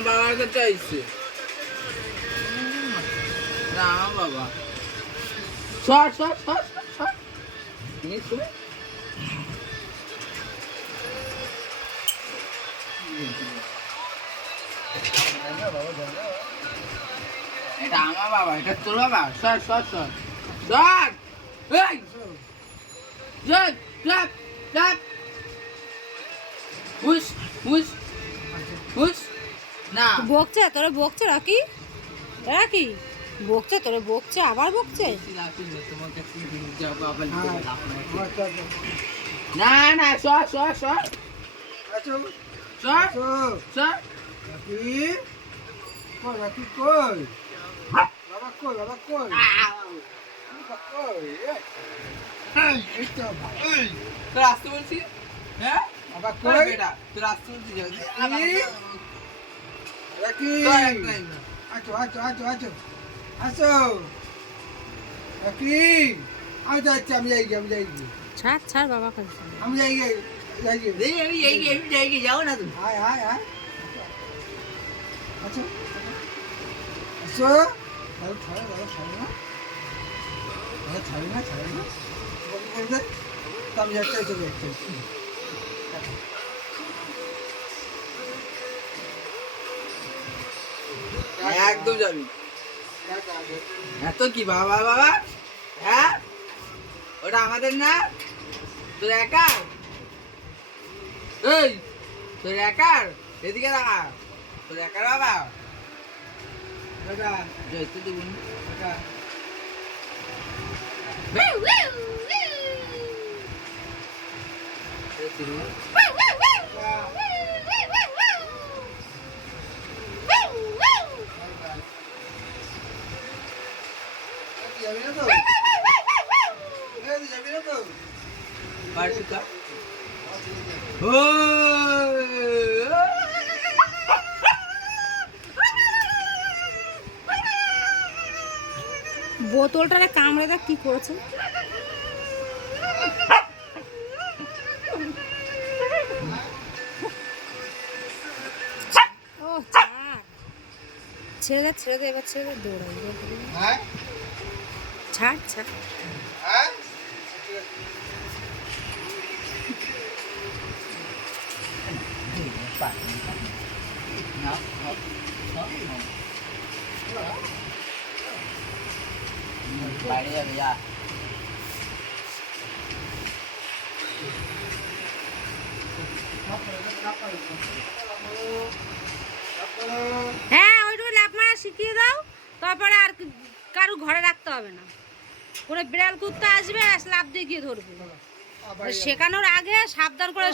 বাবার কাছে আইছে না বাবা সর সর সর সর নিচু এটা আমার বাবা এটা তোর বাবা সর সর সর সর এই সর ক্লাপ ক্লাপ হুশ হুশ হুশ না বকছে তোরে বকছে রাকি রাকি বকছে তোরে বকছে আবার বকছে না না সর সর সর আচ্ছা সর সর রাখি কই বাবা কই বাবা কই বাবা কই এই তো এই তোর আসতে বলছি হ্যাঁ বাবা কই কই বেটা তোর আসতে বলছি রাখি আচ্ছা আচ্ছা আচ্ছা আচ্ছা আসো রাখি আমি যাচ্ছি আমি যাই ছাড় ছাড় বাবা কাছে আমি যাই আমি যাও না তুমি হাই হাই হাই আচ্ছা আসো ছাড়ি না আমি যাচ্ছি চলে যাচ্ছি একদম যাবি এত কি বাবা বাবা হ্যাঁ ওটা আমাদের না তোর একার এই তোর একার এদিকে দেখা তোর একার বাবা দাদা জয়িত দেবুন দাদা যাবি না তো যাবি না তো পার্টিকা বোতলটারে কামড়ে দেখ কি করেছে ও ছেড়ে দে এবার ছেড়ে দৌড়াই হ্যাঁ ছাড় ছাড় হ্যাঁ বাইরে যাবে যা হ্যাঁ ওইটুকু ল্যাপ মারা শিখিয়ে দাও তারপরে আর কারু ঘরে রাখতে হবে না কোনো বিড়াল কুত্তা আসবে লাফ দিয়ে গিয়ে ধরবে শেখানোর আগে সাবধান করে